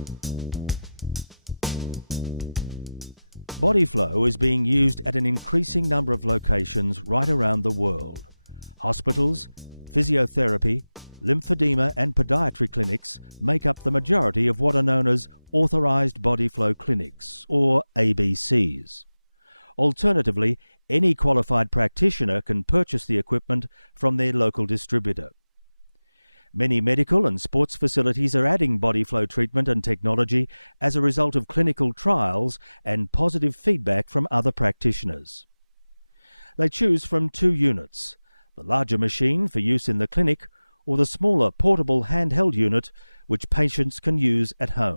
Bodyflow is being used at an increasing number of locations right around the world. Hospitals, physiotherapy, lymphedema and pathology clinics make up the majority of what are known as Authorised Bodyflow clinics, or ABCs. Alternatively, any qualified practitioner can purchase the equipment from their local distributor. Many medical and sports facilities are adding bodyflow treatment and technology as a result of clinical trials and positive feedback from other practitioners. They choose from two units: the larger machine for use in the clinic, or the smaller portable handheld unit which patients can use at home.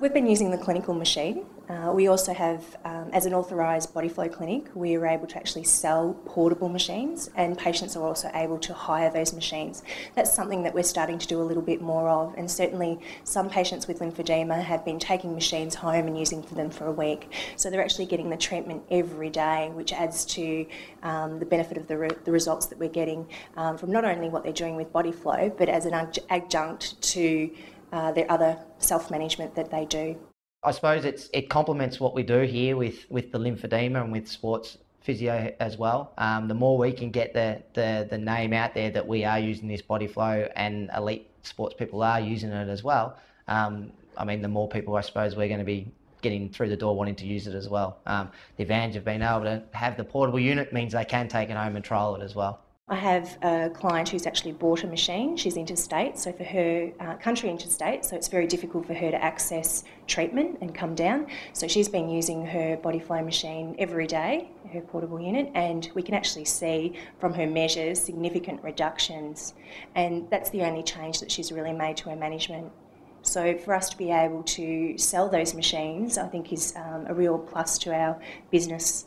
We've been using the clinical machine. We also have, as an authorised Bodyflow clinic, we are able to actually sell portable machines, and patients are also able to hire those machines. That's something that we're starting to do a little bit more of, and certainly some patients with lymphedema have been taking machines home and using them for a week. So they're actually getting the treatment every day, which adds to the benefit of the results that we're getting from not only what they're doing with Bodyflow, but as an adjunct to their other self-management that they do. I suppose it complements what we do here with the lymphedema and with sports physio as well. The more we can get the name out there that we are using this Bodyflow and elite sports people are using it as well, I mean, the more people I suppose we're going to be getting through the door wanting to use it as well. The advantage of being able to have the portable unit means they can take it home and trial it as well. I have a client who's actually bought a machine. She's interstate, so for her, country interstate, so it's very difficult for her to access treatment and come down. So she's been using her Bodyflow machine every day, her portable unit, and we can actually see from her measures significant reductions. And that's the only change that she's really made to her management. So for us to be able to sell those machines, I think is a real plus to our business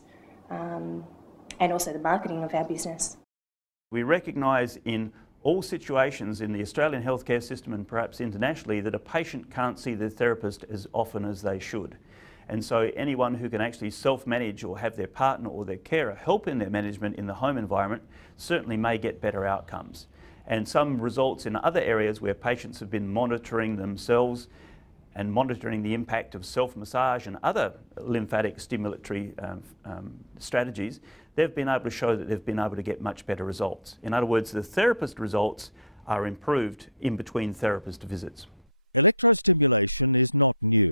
and also the marketing of our business. We recognise in all situations in the Australian healthcare system and perhaps internationally that a patient can't see their therapist as often as they should. And so anyone who can actually self-manage or have their partner or their carer help in their management in the home environment certainly may get better outcomes. And some results in other areas where patients have been monitoring themselves and monitoring the impact of self-massage and other lymphatic stimulatory strategies, they've been able to show that they've been able to get much better results. In other words, the therapist results are improved in between therapist visits. Electrostimulation is not new,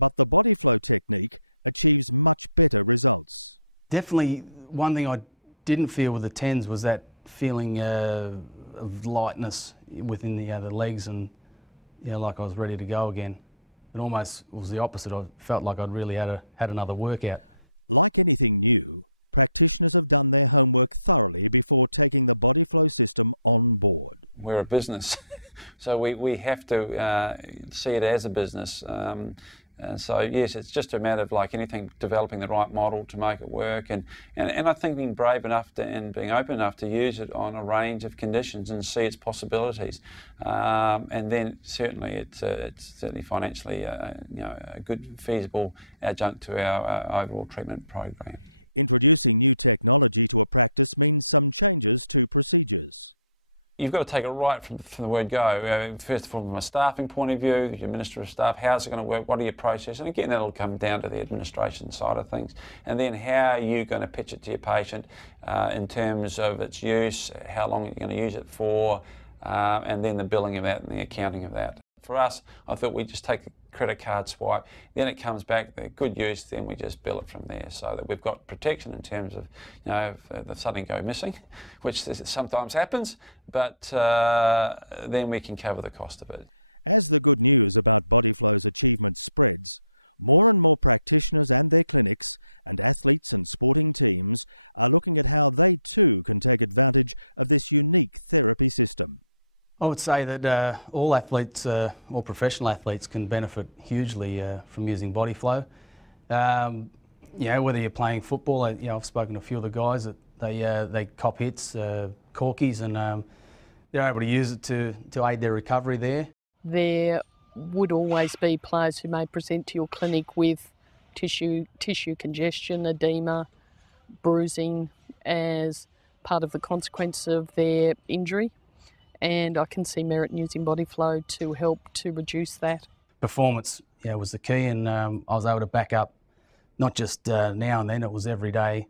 but the Bodyflow technique achieves much better results. Definitely one thing I didn't feel with the TENS was that feeling of lightness within the legs, and like I was ready to go again. It almost was the opposite. I felt like I'd really had another workout. Like anything new, practitioners have done their homework thoroughly before taking the Bodyflow system on board. We're a business, so we have to see it as a business. And so yes, it's just a matter of, like anything, developing the right model to make it work, and I think being brave enough and being open enough to use it on a range of conditions and see its possibilities. And then certainly it's certainly financially a good feasible adjunct to our overall treatment program. Introducing new technology to a practice means some changes to procedures. You've got to take it right from the word go. First of all, from a staffing point of view, your Minister of Staff, how's it going to work, what are your processes? And again, that'll come down to the administration side of things. And then how are you going to pitch it to your patient in terms of its use, how long you're going to use it for, and then the billing of that and the accounting of that. For us, I thought we'd just take the credit card swipe, then it comes back, the good use, then we just bill it from there, so that we've got protection in terms of, if something go missing, which sometimes happens, but then we can cover the cost of it. As the good news about Bodyflow's achievement spreads, more and more practitioners and their clinics and athletes and sporting teams are looking at how they too can take advantage of this unique therapy system. I would say that all athletes, all professional athletes, can benefit hugely from using Bodyflow. Whether you're playing football, I've spoken to a few of the guys that they cop hits, corkies, and they're able to use it to aid their recovery there. There would always be players who may present to your clinic with tissue congestion, edema, bruising as part of the consequence of their injury. And I can see merit in using Bodyflow to help to reduce that. performance was the key, and I was able to back up not just now and then, it was every day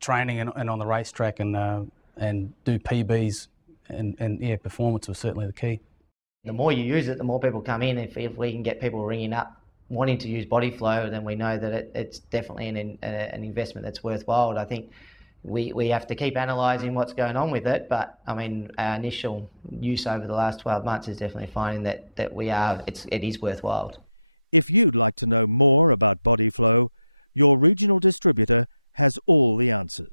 training and on the racetrack, and do PBs, and performance was certainly the key. The more you use it, the more people come in. If we can get people ringing up wanting to use Bodyflow, then we know that it's definitely an investment that's worthwhile. I think we have to keep analysing what's going on with it, but I mean, our initial use over the last 12 months is definitely finding that it is worthwhile. If you'd like to know more about Bodyflow, your regional distributor has all the answers.